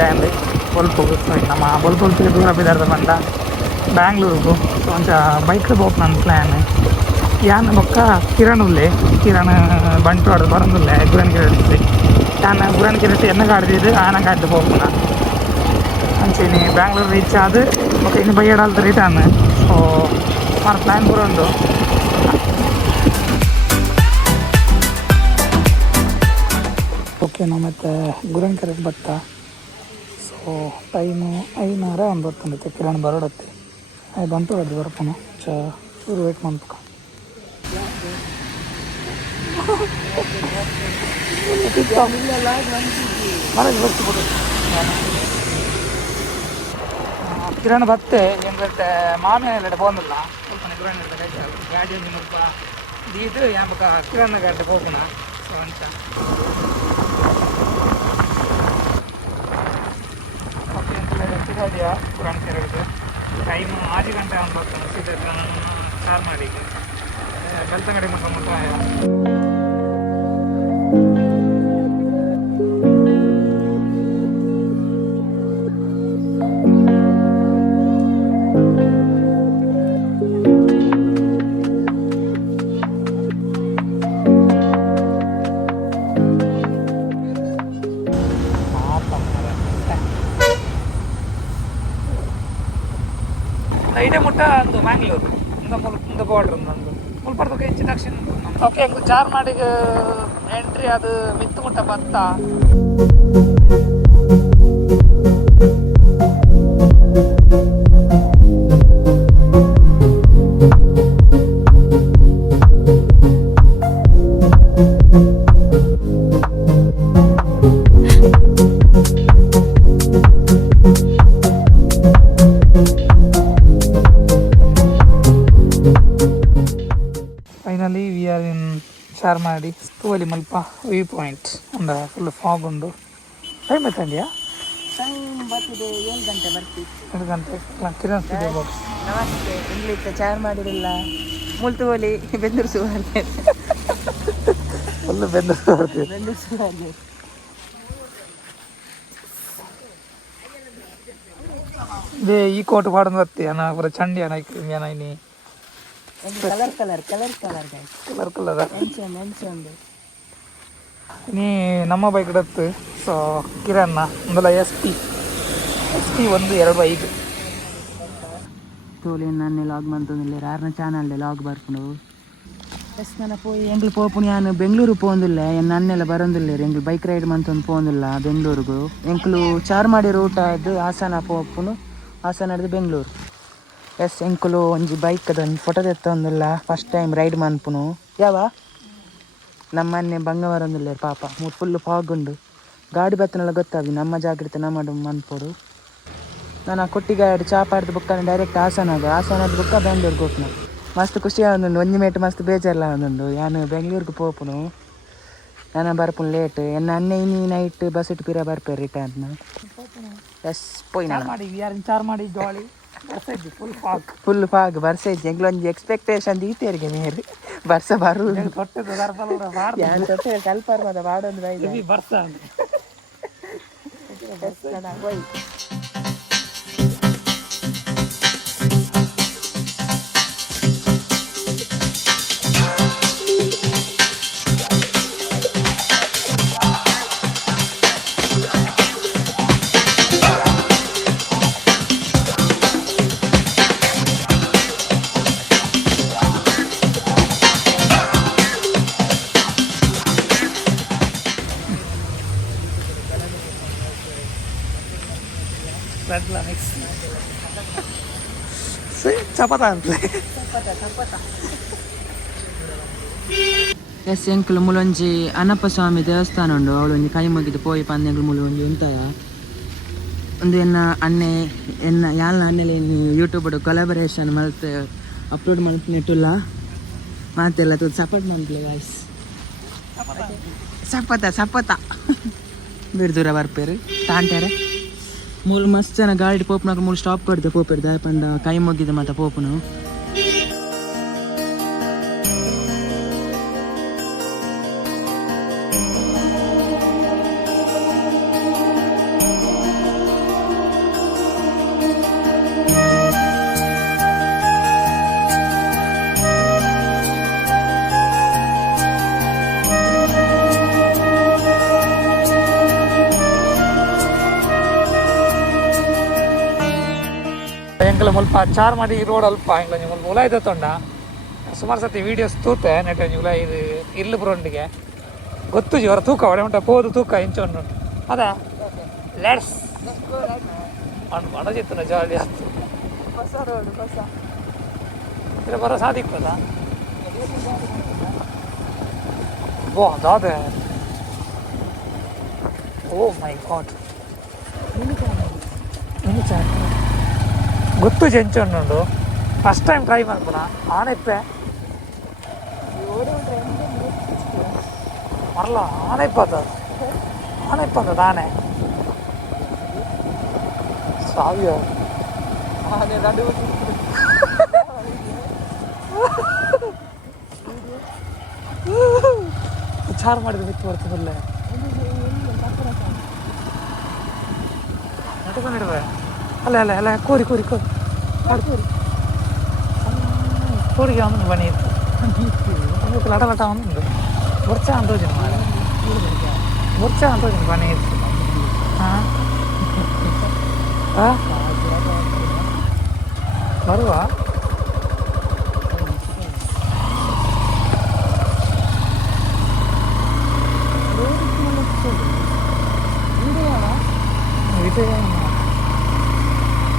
Timely ಬಲ್ಪೋಗು so ನಮ್ಮ ಬಲ್ಪೊಲ್ಪಿಗೆ ದೂರ ಬಿದ್ದಾರ್ದ ಬಂದ ಬ್ಯಾಂಗ್ಳೂರಿಗೂ ಸೊ ಒಂಚ ಬೈಕ್ ಹೋಗಿ ನನ್ನ ಪ್ಲ್ಯಾನ್ ಯಾನ್ ಬೊಕ್ಕ ಕಿರಣ್ ಬಂಟ್ವಾಡ ಬರೋದಿಲ್ಲ ಗುರನ್ಗಿರಟ್ಟಿ ಯಾನ್ ಗುರನ್ಗಿರಟ್ಟಿ ಎನ್ನ ಕಾಡ್ದಿದ್ದು ಆನ ಕಾಡ್ದು ಹೋಗ್ನ ಅಂಚೆನಿ ಬ್ಯಾಂಗ್ಳೂರು ರೀಚ್ ಆದ ಮತ್ತು ಇನ್ನು ಬೈಯಡಲ್ದ ರಿಟರ್ನ್ ಸೊ మన ಪ್ಲ್ಯಾನ್ ಪೂರ ಉಂಡು. ಓಕೆ ನಾವು ಮತ್ತೆ ಗುರನ್ಕೆರೆಗೆ ಬತ್ತ ಸೊ ಟೈಮು 5:30 ಒಂದು ಹೊತ್ತಂದೈತೆ ಕಿರಣ್ ಬರೋಡತ್ತೆ ಅದು ಬಂತು ಅದು ಬರ್ಪನು ಚೂರು ವೇಟ್ ಮಾಡ್ಬೇಕು. ಕಿರಣ್ ಬತ್ತೆ ಎಂಬತ್ತೆ ಮಾಮಿನ போகணும்ல ಕಿರಣ್ ಗಾಡಿ ಮುಲ್ಪ ಇದು ಯಾಪಕ ಕಿರಣ್ ಗಾಡಿ ಹೋಗೋಣ ಸೊ ಅಂತ ಓಕೆ ಅಂತ ಗಾಡಿಯ ಕಿರಣ್ ಕೆರೆಗೆ ಟೈಮ್ 6 ಗಂಟೆ ಒಂದು ಬರ್ತಾನೆ ಸೀದಾ ಸ್ಟಾರ್ಟ್ ಮಾಡಿ ಬೆಳ್ತಂಗಡಿ ಮುಟ್ಟ ಐಡೆ ಮುಟ್ಟ ಅಂದು ಮ್ಯಾಂಗ್ಳೂರು ಇಂದ ಬಾರ್ಡ್ರ್ ನಂದು ಮುಲ್ಪರ್ದಕ್ಕ ಇಂಟ್ರಡಕ್ಷನ್ ಓಕೆ ಚಾರ್ಮಾಡಿಗೆ ಎಂಟ್ರಿ ಅದು ಮಿತ್ತು ಮುಟ್ಟ ಬತ್ತ ಚಾರ್ಮಾಡಿ ತೂವಲಿ ಮಲ್ಪ ವ್ಯೂ ಪಾಯಿಂಟ್ ಉಂಡ ಫುಲ್ ಫಾಗ್ ಉಂಡು. ಟೈಮ್ ಎತ್ತಂಡಿಯಾ? ಟೈಮ್ ಬರ್ತಿದೆ 7 ಗಂಟೆ ಬರ್ತೀವಿ. 7 ಗಂಟೆ ಕಿರಣ್ ಸ್ಟುಡಿಯೋ ಬಾಕ್ಸ್ ನಮಸ್ತೆ ಇಂಗ್ಲಿಷ್ ಚಾರ್ ಮಾಡಿರಲಿಲ್ಲ ಮುಳ್ತುವಲಿ ಬೆಂದೂರು ಫುಲ್ ಬೆಂದೂರು ಇದೇ ಈ ಕೋಟ್ ಪಾಡೋದು ಬತ್ತೆ ಅನ್ನ ಪೂರ ಚಂಡಿ ಅನ್ನ ಏನಾಯ್ನಿ ಕಲರ್ ನೀ ನಮ್ಮ ಬೈಕ್ ಇಡತ್ತು ಸೊ ಕಿರಣ್ಣ ಒಂದಲ್ಲ ಎಸ್ ಪಿ 125 ತೋಲೆ ನನ್ನೆ ಲಾಗ್ ಮಂತೊಂದಿಲ್ಲ ಯಾರನ್ನ ಚಾನಲ್ಡೆ ಲಾಗ್ ಬರ್ಪುಂಡು ಎಸ್ ನನ್ನ ಪೋಯಿ ಎಂಗ್ಲು ಪೋಪುನು ಯಾನು ಬೆಂಗಳೂರು ಪೋಂದಿಲ್ಲ ನನ್ನೆಲ್ಲ ಬರೋದಿಲ್ಲ ಎಂಗ್ಲು ಬೈಕ್ ರೈಡ್ ಮಂತೊಂದು ಪೋಂದಿಲ್ಲ ಬೆಂಗಳೂರಿಗೂ ಎಂಕ್ಲು ಚಾರ್ಮಾಡಿ ರೂಟ್ ಅದು ಹಾಸನ ಪೋಪುನು ಹಾಸನ ಹಿಡಿದು ಬೆಂಗಳೂರು ಎಸ್ ಎಂಕುಲು ಒಂಜಿ ಬೈಕ್ ಅದೊಂದು ಫೋಟೋ ತೆತ್ತೊಂದಿಲ್ಲ ಫಸ್ಟ್ ಟೈಮ್ ರೈಡ್ ಮನ್ಪುನು ಯಾವ ನಮ್ಮ ಮನೆ ಬಂಗವರೊಂದಿಲ್ಲ ಪಾಪ ಫುಲ್ಲು ಫಾಗ್ ಉಂಡು ಗಾಡಿ ಬತ್ತನೆಲ್ಲ ಗೊತ್ತಾಗಿ ನಮ್ಮ ಜಾಗ್ರತೆ ನಮ್ಮ ಮನ್ಪೋಡು ನಾನು ಆ ಕೊಟ್ಟಿ ಗಾಡಿ ಚಾಪಾಡ್ದು ಬುಕ್ಕ ಡೈರೆಕ್ಟ್ ಹಾಸನದ ಬುಕ್ಕ ಬೆಂಗ್ಳೂರಿಗೆ ಹೋಗ್ನ ಮಸ್ತ್ ಖುಷಿ ಆಗೊಂಡು ಒಂಜಿ ಮೇಟ್ ಮಸ್ತ್ ಬೇಜಾರಲ್ಲ ಆಗೊಂಡು ನಾನು ಬೆಂಗ್ಳೂರಿಗೆ ಪೋಪುನು ನಾನು ಬರ್ಪುನು ಲೇಟ್ ಎನ್ನ ಅನ್ನೆ ಇನ್ನಿ ನೈಟ್ ಬಸ್ ಇಟ್ಟು ಪಿರ ಬರ್ಪೇರು ರಿಟರ್ನ್ ಎಸ್ ಪೋಯ್ ಚಾರ್ ಮಾಡಿ ಜಾಲಿ ಫುಲ್ ಫಾಗ್ ಬರ್ಸೈಜ್ ಎಂಗ್ಲೊಂದು ಎಕ್ಸ್ಪೆಕ್ಟೇಷನ್ ದೀತೇರಿಗೆ ಮೇರೆ ಬರ್ಸ ಬರು ಸ್ವಲ್ಪ ಮದ ಬಾಡೊಂದು ಬರ್ಸ ಚಪಾತ ಎಸ್ ಎಂಕುಲು ಮುಲೊಂಜಿ ಅನಪ್ಪ ಸ್ವಾಮಿ ದೇವಸ್ಥಾನ ಉಂಡು ಅವಳೊಂಜಿ ಕೈ ಮುಗಿದು ಪೋಯಿ ಪಂದೆಂಕುಲು ಮುಲೊಂಜಿ ಉಂಟಾಯ ಒಂದು ಎನ್ನ ಯಾಲ ಅನ್ನೆಲೆ ಯೂಟ್ಯೂಬ್ ಕೊಲಾಬರೇಷನ್ ಮಲ್ತ್ ಅಪ್ಲೋಡ್ ಮಲ್ತಿನಿಟ್ಟುಲ್ಲ ಮಾತೆಲ್ಲ ತೋದು ಸಪೋರ್ಟ್ ಮಾಡ್ಲಿ ಗಾಯ್ಸ್ ಸಪತ ಬಿಡ್ದೂರ ಬರ್ಪೇರು ತಾಂಟ್ಯಾರೆ ಮೂರು ಮಸ್ತ್ ಜನ ಗಾಡಿ ಪೋಪುನಾಗ ಮೂರು ಸ್ಟಾಪ್ ಕೊಡ್ದೆ ಪೋಪೇರು ದಾಯಪಂಡ ಕೈ ಮುಗಿದ ಮತ್ತೆ ಪೋಪುನು ಎಂಕಲ್ ಮುಲ್ಪ ಚಾರ್ ಮಾಡಿ ರೋಡ್ ಅಲ್ಪ ಎಂಕ್ಲ ನೀವು ಮುಲ್ಪ ಉಲಾಯ್ದ ತೊಂಡ ಸುಮಾರು ಸತಿ ವೀಡಿಯೋಸ್ ತೂತೆ ನೆಟ್ ಉಲಾಯ್ ಇದು ಇಲ್ಲು ಬರೋಂಡಿಗೆ ಗೊತ್ತು ಜೀವರ ತೂಕ ಒಡೆ ಉಂಟ ಪೋದು ತೂಕ ಇಂಚೊಂಡು ಅದ ಲೆಟ್ಸ್ ಮನಜಿತ್ತು ಜಾಲಿ ಆಯ್ತು ಇದ್ರೆ ಬರೋ ಸಾಧಿಕ್ಕೋದ ಓ ಅದಾದೆ ಓ ಮೈ ಗಾಡ್ ಗೊತ್ತು ಚೆಂಚೊಂಡು ಫಸ್ಟ್ ಟೈಮ್ ಟ್ರೈ ಮಾಡ್ಬೋಣ ಆನೆಪ್ಪೆ ಮರಲ ಆನೆಪ್ಪದ ಆನೆ ಸಾವಿಯ ವಿಚಾರ ಮಾಡಿದ್ರೆ ಬಿತ್ತು ಬರ್ತದಲ್ಲೇ ನಡ್ಕೊಂಡಿಡುವೆ ಅಲ್ಲ ಅಲ್ಲ ಅಲ್ಲ ಕೋರಿ ಕೋರಿ ಕೋರಿ ಕೋರಿಗೆ ಒಂದು ಬನಿ ಇತ್ತು ಲಟ ಲಟ ಒಂದು ಮುರ್ಚ ಅಂತೋಜಿನ ಮಾಡ ಮುರ್ಚ ಅಂತೋಜಿನ ಬನಿ ಇತ್ತು ಹಾಂ ಬರುವ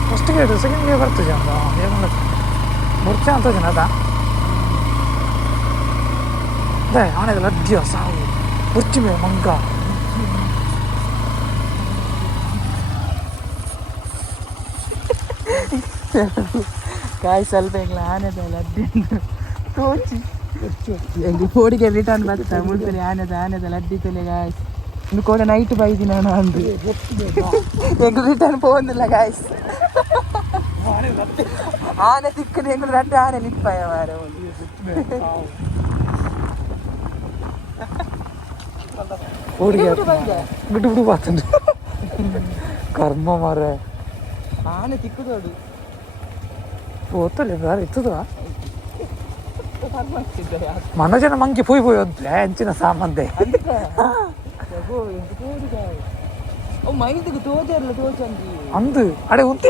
ಫಸ್ಟ್ ಗೇಟ್ ಸೆಕೆಂಡ್ ಗೇಟ್ ಬರ್ತದೆ ಅಂತ ಏನು ಮುರ್ಚ ಅಂತೋಜಿನ ಅದ ಅದೇ ಅವನಿಗೆ ಲಡ್ಡಿಯ ಸಾವು ಮುರ್ಚಿ ಮೇ ಮಂಗ ಕಾಯಿ ಸ್ವಲ್ಪ ಎಂಗ್ಲ ಆನೆದಲ್ಲ ಅಡ್ಡಿ ತೋಚಿ ಎಂಗ್ ಕೋಡಿಗೆ ರಿಟರ್ನ್ ಬರ್ತಾ ಮುಳ್ಪಲ್ಲಿ ಆನೆದಲ್ಲ ಅಡ್ಡಿ ತಲೆ ಗಾಯ್ಸ್ ಇನ್ನು ಕೂಡ ನೈಟ್ ಬೈದಿ ನಾನು ಅಂದು ಎಂಗ್ ರಿಟರ್ನ್ ಪೋಂದಿಲ್ಲ ಗಾಯ್ಸ್ ಆನೆ ತಿಕ್ಕದು ಎಂಗ್ ರಡ್ಡು ಆನೆ ನಿಪ್ಪಾಯ ಮಾರ ಬಿಟ್ಟು ಬಿಡು ಬಾತಂಡು ಕರ್ಮ ಮಾರೆ ಆನೆ ತಿಕ್ಕದೋಡು ಓದ್ತಲ್ಲ ಬೇರೆ ಇತ್ತದ ಮನ ಜನ ಮಂಗಿ ಪೋಯ್ ಪೋಯ್ ಅಂತ ಹೆಂಚಿನ ಸಾಮಂತೆ ಮೈದಿಗೆ ತೋಜರ್ಲ ತೋಚಂದಿ ಅಂದು ಅಡೆ ಉಂಟು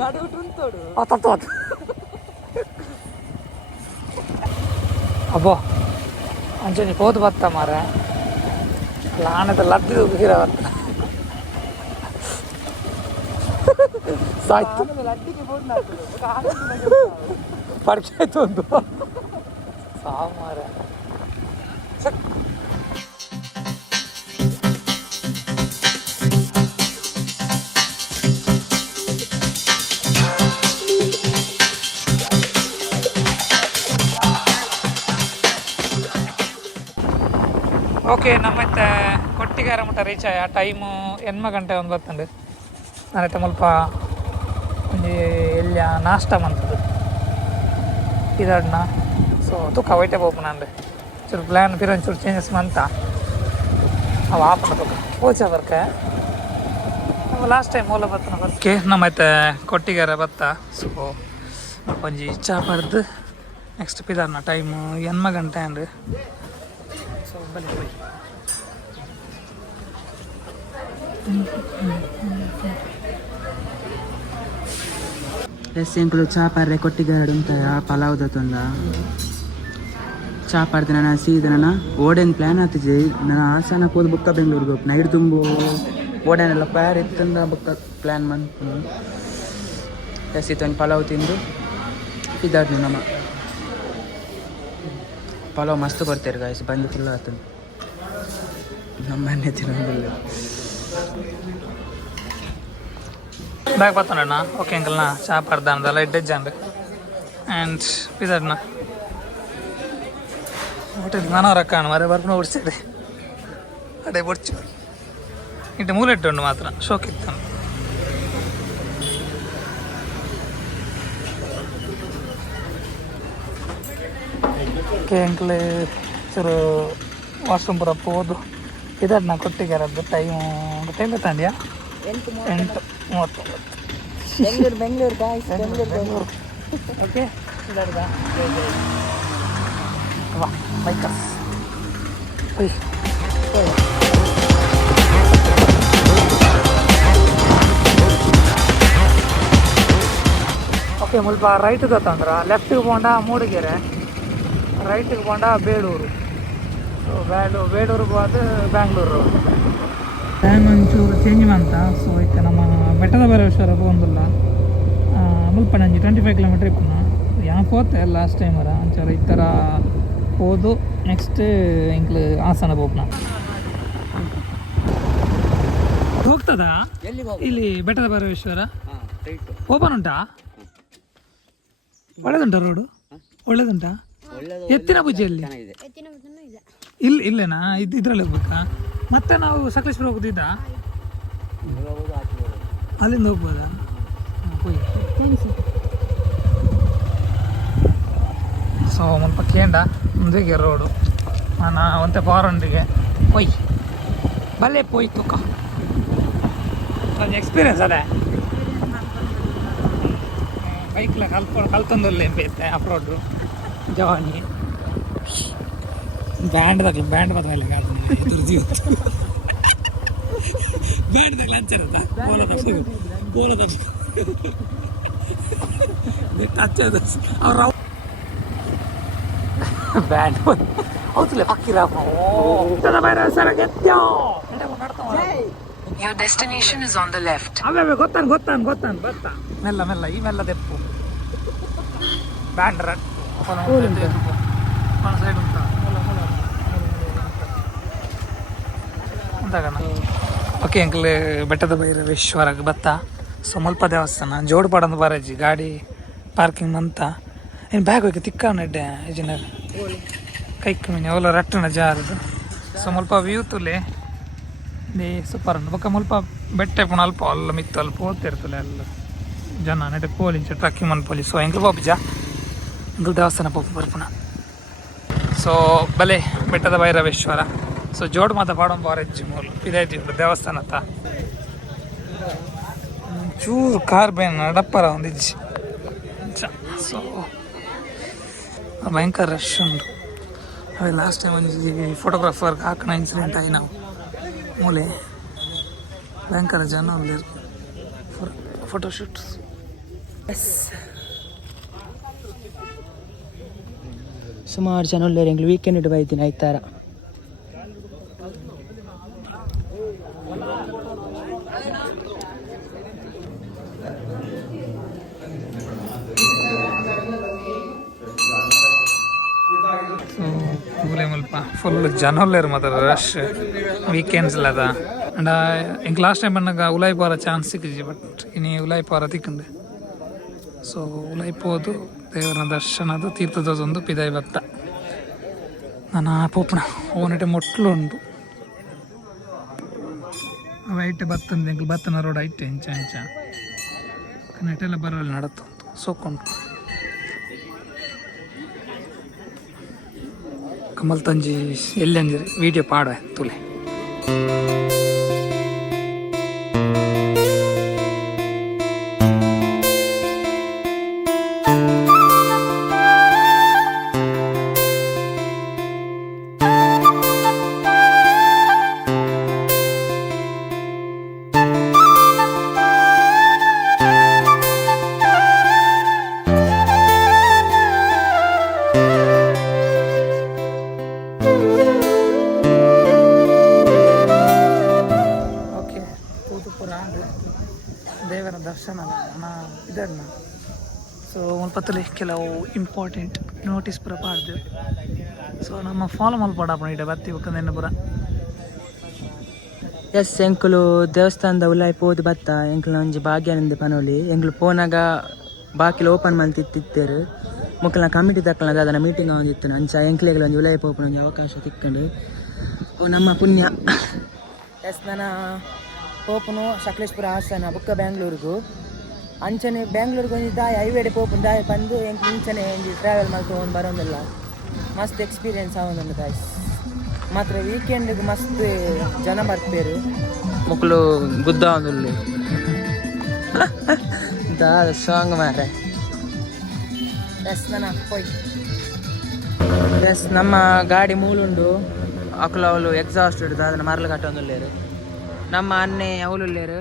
ನಡು ಉಂಟೋಡು ಅಬ್ಬೋ ಅಂಚನಿ ಹೋದ್ ಬತ್ತ ಮಾರ ಲಾಣದ ಲದ್ದು ಹಿರವತ್ತ ಸಾಯ್ತು ಪಡ್ಕೆ ಆಯ್ತು ಒಂದು ಸಾವು ಮಾರ ಓಕೆ ನಮ್ಮತ್ತೆ ಕೊಟ್ಟಿಗಾರ ಮಟ್ಟ ರೀಚ್ ಆಯ ಟೈಮು 8 ಗಂಟೆ ಒಂದು ಬರ್ತಂಡು ನಾನೈತೆ ಸ್ವಲ್ಪ ಒಂಜಿ ಎಲ್ಲ ನಾಷ್ಟ ಮಂತದ್ದು ಇದನ್ನ ಸೊ ತುಕ್ಕ ವೈಟೆ ಹೋಗ್ಬ ನಾನು ಚೂರು ಪ್ಲ್ಯಾನ್ ಒಂಚೂರು ಚೇಂಜಸ್ ಮಂತ ಅವು ಆಪಣ ತುಕ್ಕ ಹೋಚ ಬರ್ಕ ಲಾಸ್ಟ್ ಟೈಮ್ ಓಲ ಬರ್ತನ ಬರ್ಕೆ ನಮ್ಮೈತೆ ಕೊಟ್ಟಿಗಾರ ಬತ್ತ ಸೊ ಒಂಜಿ ಚಾ ಪಡ್ದು ನೆಕ್ಸ್ಟ್ ಪಿದಾರ್ನ ಟೈಮು 8 ಗಂಟೆ ಅಂಡು ಸೊ ಬಲಿ ಹೋಯ್ ಎಸ್ ಎಂಕುಲು ಚಾಪಾರ್ರೆ ಕೊಟ್ಟಿಗಾರಡು ಉಂಟಾಯ ಪಲಾವ್ದ ತೊಂದ ಚಾಪಾರ್ದು ನಾನು ಸೀದ ಓಡೇನು ಪ್ಲ್ಯಾನ್ ಆಗ್ತಿದ್ದೆ ನಾನು ಹಾಸನ ಹೋದ್ ಬುಕ್ಕ ಬೆಂಗಳೂರಿಗೆ ಹೋಗಿ ನೈಟ್ ತುಂಬು ಓಡೇನೆಲ್ಲ ಪ್ಯಾರ್ ಇತ್ತಂದ ಬುಕ್ಕ ಪ್ಲ್ಯಾನ್ ಮಾಡ್ತೀನಿ ಎಸ್ ಇತ್ತು ಪಲಾವ್ ತಿಂದು ಇದ್ದಾಡ್ನು ನಮ್ಮ ಪಲಾವ್ ಮಸ್ತ್ ಕೊಡ್ತಾರೆ ಗಾಯ್ಸ್ ಬಂದು ಫುಲ್ ಆಯ್ತು ನಮ್ಮ ಮನೆ ತಿನ್ನೋದಿಲ್ಲ ಬ್ಯಾಗ್ ಬರ್ತಾನಣ್ಣ ಓಕೆ ಅಂಕಲ್ನ ಚಾ ಪರ್ದಾನದಲ್ಲ ಇಡ್ಡೆಜ್ಜಾಂಡು ಆ್ಯಂಡ್ ಪಿದರ್ನ ಹೋಟೆಲ್ ನಾನು ರೊಕ್ಕಾಣ ಮರೆ ಬರ್ಪನ ಓಡಿಸಿದ್ರಿ ಅಡೆ ಬೊಡ್ಚು ಇಟ್ಟು ಮೂಲೆಟ್ಟುಂಡು ಮಾತ್ರ ಶೋಕಿತ್ತು ಓಕೆ ಅಂಕಲ್ ಚೂರು ವಾಶ್ರೂಮ್ ಪುರ ಹೋದು ಇದನ್ನ ಕೊಟ್ಟಿಗಾರದ್ದು ಟೈಮ್ ತಗೊಂಡ್ಯಾ 8:39 ಬೆಂಗಳೂರು ಗಾಯ್ಸ್ ಬೆಂಗಳೂರು ಓಕೆ ವಾ ಬೈಕರ್ಸ್ ಓಕೆ ಮುಲ್ಪ ರೈಟ್ ತಂದ್ರೆ ಲೆಫ್ಟಿಗೆ ಹೋಂಡ ಮೂಡಿಗೆರೆ, ರೈಟಿಗೆ ಹೋಂಡ ಬೇಳೂರು. ಸೊ ಬೇಳೂರಿಗೆ ಹೋದ ಬ್ಯಾಂಗ್ಳೂರು ರೋಡ್. ಟೈಮ್ ಒಂಚೂರು ಚೇಂಜ್ ಅಂತ. ಸೊ ಈಗ ನಮ್ಮ ಬೆಟ್ಟದ ಭೈರವೇಶ್ವರ ಬಂದಿಲ್ಲ ಮುಲ್ಪ ನಂಜಿ 25 ಕಿಲೋಮೀಟ್ರ್ ಇಪ್ಪುನ ಯಾಕೆ ಹೋತೆ ಲಾಸ್ಟ್ ಟೈಮರ ಅಂಚಾರ ಈ ಥರ ಹೋದು ನೆಕ್ಸ್ಟ್ ಇಂಕ್ಲು ಹಾಸನ ಹೋಗ್ನ ಹೋಗ್ತದ ಇಲ್ಲಿ ಬೆಟ್ಟದ ಭೈರವೇಶ್ವರ ಓಪನ್ ಉಂಟಾ? ಒಳ್ಳೇದುಂಟಾ ರೋಡು? ಒಳ್ಳೇದುಂಟಾ? ಎತ್ತಿನ ಪೂಜೆಯಲ್ಲಿ ಇಲ್ಲೇನಾ ಇದ್ರಲ್ಲಿ ಹೋಗ್ಬೇಕಾ? ಮತ್ತೆ ನಾವು ಸಕಲೇಶ್ವರ ಹೋಗೋದಿದ್ದ ಅಲ್ಲಿಂದ ಹೋಗ್ಬೋದಾ? ಸೊ ಮುಲ್ಪ ಕೇಂಡ ಮುಂದೆಗೆ ರೋಡು ನಾನು ಒಂತೆ ಫಾರಂಡಿಗೆ ಪೊಯ್ ಬಲ್ಲೆ ಪೊಯ್ ತುಕ ಒಂದು ಎಕ್ಸ್ಪೀರಿಯನ್ಸ್ ಅದೇ ಬೈಕ್ಲ ಕಲ್ತೊಂದಲ್ಲೇ ಬೇತೆ ಆಫ್ ರೋಡು ಜವಾನಿ ಬ್ಯಾಂಡ್ ಮಾತ್ರ ಇಲ್ಲ ಬ್ಯಾಂಡ್ ಲಂಚರದ ಬೋಲ ಅವ್ರ ಬ್ಯಾಂಡ್ ಹೌದಲ್ಲ Pakkirappa Your destination is on the left. ಅವೇ ಗೊತ್ತಾನ್ ಬತ್ತ ಮೆಲ್ಲ ಇವೆಲ್ಲ ದೆಪ್ಪು ಬ್ಯಾಂಡ್ ರಟ್ ಸೈಡ್ ಉಂಟಾ ಅಂತಾಗಣ. ಓಕೆ ಅಂಕಲ್ ಬೆಟ್ಟದ ಭೈರವೇಶ್ವರಕ್ಕೆ ಬತ್ತ. ಸೊ ಮುಲ್ಪ ದೇವಸ್ಥಾನ ಜೋಡುಪಾಡೊಂದು ಬಾರಜ್ಜಿ ಗಾಡಿ ಪಾರ್ಕಿಂಗ್ ಅಂತ ಏನು ಬ್ಯಾಗ್ ಹೋಗಿ ತಿಕ್ಕ ನೆಡ್ಡೆ ಇಂಜಿನಿಯರ್ ಕೈಕ್ ಮೀನು ಅವಲ ರಟ್ಟಣ ಜಾರದು. ಸೊ ಮುಲ್ಪ ವ್ಯೂ ತುಲೆ ದೇ ಸೂಪರ್ ಉಂಟು ಬೊಕ್ಕ ಮುಲ್ಪ ಬೆಟ್ಟ ಪುಣ ಅಲ್ಪ ಅಲ್ಲ ಮಿತ್ತು ಅಲ್ಪ ಹೋಗ್ತಿರ್ತಲೆ ಎಲ್ಲ ಜನ ನೆಡೆ ಪೋಲಿಂಚ ಟ್ರಕ್ಕಿಂಗ್ ಮನ್ಪೋಲಿ. ಸೊ ಎಂಗ್ಲು ಪೋಪಿಜ ಎಂಗ್ಲು ದೇವಸ್ಥಾನ ಪೋಪು ಬರ್ಪುನ. ಸೊ ಬಲೆ ಬೆಟ್ಟದ ಭೈರವೇಶ್ವರ. ಸೊ ಜೋಡು ಮಾತ ಪಾಡೊಂದು ಬಾರಜ್ಜಿ ಮೂಲು ಇದಾಯ್ತು ದೇವಸ್ಥಾನ ಅತ್ತ ಚೂರು ಕಾರ್ ಬೇನ್ ನಡಪ್ಪರ ಒಂದಿಜ್ಜಿ. ಸೊ ಭಯಂಕರ ರಶ್ ಉಂಟು. ಅದೇ ಲಾಸ್ಟ್ ಟೈಮ್ ಒಂದು ಫೋಟೋಗ್ರಾಫರ್ಗೆ ಹಾಕೋಣ ಇನ್ಸಿಡೆಂಟ್ ಆಗಿ ನಾವು ಮೂಲೆ ಭಯಂಕರ ಜನ ಅಲ್ಲಿ ಫೋಟೋಶೂಟ್. ಸುಮಾರು ಜನ ಉಳ್ಳೇರು ಎಂಗ್ಲು ವೀಕೆಂಡ್ ಇಟ್ಟು ಬೈತೀನಿ ಆಯ್ತಾರ. ಮೂಲೆ ಮುಲ್ಪ ಫುಲ್ ಜನ ಉಳ್ಳೇರು ಮಾತ್ರ ರಶ್ ವೀಕೆಂಡ್ಸ್ ಅದ. ಅಂಡ್ ಇಂಕ್ ಲಾಸ್ಟ್ ಟೈಮ್ ಬಂದಾಗ ಉಲಾಯಿ ಪೋರ ಚಾನ್ಸ್ ಸಿಕ್ಕಿಜಿ ಬಟ್ ಇನ್ನು ಉಲಾಯಿ ಪೋರ ತಿಕ್ಕಂಡೆ. ಸೊ ಉಲಾಯಿ ಪೋದು ದೇವರ ದರ್ಶನದು ತೀರ್ಥದೊಂದು ಪಿದಾಯಿ ಬತ್ತ ನಾನು ಪೋಪಣ ಓನಟೆ ಮೊಟ್ಲು ಉಂಟು ವೈಟ್ ಬತ್ತಂದು ಎಂಕ್ಲು ಬತ್ತನ ರೋಡ್ ಐತೆ ಇಂಚ ನೆಟ್ಟೆಲ್ಲ ಬರೋಲ್ಲ ನಡತ್ತು ಸೋಕೊಂಡು ಕಮಲ್ ತಂಜಿ ಎಲ್ಲಿ ಅಂದಿರಿ ವಿಡಿಯೋ ಪಾಡ ತುಲೆ. ದೇವರ ದರ್ಶನ ಇದನ್ನು. ಸೊ ಮುಲ್ಪತ್ತಲ್ಲಿ ಕೆಲವು ಇಂಪಾರ್ಟೆಂಟ್ ನೋಟಿಸ್ ಪುರ ಪಾಡ್ದು. ಸೊ ನಮ್ಮ ಫಾಲೋ ಮಲ್ಪಡಪ್ಪ ಇಡ ಬತ್ತಿ ಬಕ್ಕಂದೇನು ಪುರ ಎಸ್ ಎಂಕುಲು ದೇವಸ್ಥಾನದ ಉಲಾಯಿ ಪೋದು ಬತ್ತ ಎಂಕುಲು ಒಂಜಿ ಭಾಗ್ಯಾನಂದ ಪನೋಲಿ ಎಂಕುಲು ಪೋನಾಗ ಬಾಕಿಲು ಓಪನ್ ಮಲ್ತಿತ್ತೇರು ಮುಕ್ಕಲ ಕಮಿಟಿ ತಕ್ಕಲ ಅದನ್ನ ಮೀಟಿಂಗ್ ಒಂದಿತ್ತು ಅಂಚ ಎಂಕ್ಲೆಗಳು ಒಂದು ಉಲಾಯಿ ಪೋಪನ ಒಂದು ಅವಕಾಶ ತಿಕ್ಕೊಂಡು ಓ ನಮ್ಮ ಪುಣ್ಯ. ಎಸ್ ನನ್ನ ಪೋಪನು ಸಕಲೇಶ್ಪುರ ಹಾಸನ ಬುಕ್ಕ ಬ್ಯಾಂಗ್ಳೂರಿಗೂ ಅಂಚನೆ ಬ್ಯಾಂಗ್ಳೂರಿಗೆ ಒಂದು ದಾಯ ಐವೇಡೆ ಪೋಪನ್ ದಾಯ ಬಂದು ಎಂಕ್ ಇಂಚನೆ ಒಂದು ಟ್ರಾವೆಲ್ ಮಾಡ್ತು ಒಂದು ಬರೋದಿಲ್ಲ ಮಸ್ತ್ ಎಕ್ಸ್ಪೀರಿಯನ್ಸ್ ಆಗೋದು ಗಾಯ್ಸ್. ಮಾತ್ರ ವೀಕೆಂಡ್ಗೆ ಮಸ್ತ್ ಜನ ಬರ್ತಾರೆ ಮಕ್ಕಳು ಗುದ್ದ ಒಂದಲ್ಲಿ ದಾದ ಸಾಂಗ್ ಮಾರೆ. ಎಸ್ ನನ್ನ ಪೋಯ್ ಎಸ್ ನಮ್ಮ ಗಾಡಿ ಮೂಲುಂಡು ಅಕ್ಕಲು ಅವಳು ಎಕ್ಸಾಸ್ಟ್ ಇಡ್ದು ಅದನ್ನು ಮರಳು ಕಟ್ಟೊಂದುಲ್ಲೇರು ನಮ್ಮ ಅನ್ನೆ ಅವಳುಲ್ಲೇರು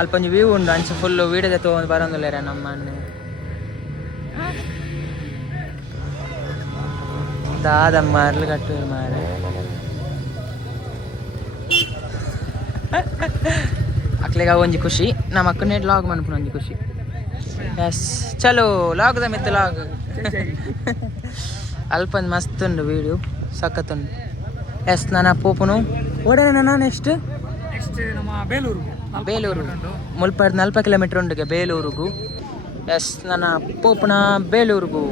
ಅಲ್ಪೊಂಜಿ ವ್ಯೂ ಉಂಡು ಅಂಚೆ ಫುಲ್ಲು ವೀಡಿಯೋದ ತೊಗೊಂಡು ಬರೋದಿಲ್ಲ ನಮ್ಮನ್ನೆ ದಾದಮ್ಮ ಅರ್ಲು ಕಟ್ಟುವರು ಮಾರೆ ಅಕ್ಲೆಗ ಒಂಜಿ ಖುಷಿ ನಮ್ಮ ಅಕ್ಕನೇ ಲಾಗ್ ಮನ್ಪುನ ಒಂಜಿ ಖುಷಿ ಎಸ್ ಚಲೋ ಲಾಗ್ದ ಮಿತ್ತು ಲಾಗ್ ಅಲ್ಪಂದು ಮಸ್ತ್ ಉಂಡು ವೀಡಿಯೋ ಸಖತ್ ಉಂಡು ಎಸ್ ನಾನು ಪೋಪುನು ಓಡೋಣ ನಾನು ನೆಕ್ಸ್ಟ್ ನಮ್ಮ ಬೇಲೂರು ಬೇಲೂರು ಮುಲ್ಪ 40 ಕಿಲೋಮೀಟರ್ ಉಂಡಿಗೆ ಬೇಲೂರಿಗೂ ಎಸ್ ನನ್ನ ಪೋಪುನ ಬೇಲೂರಿಗೂ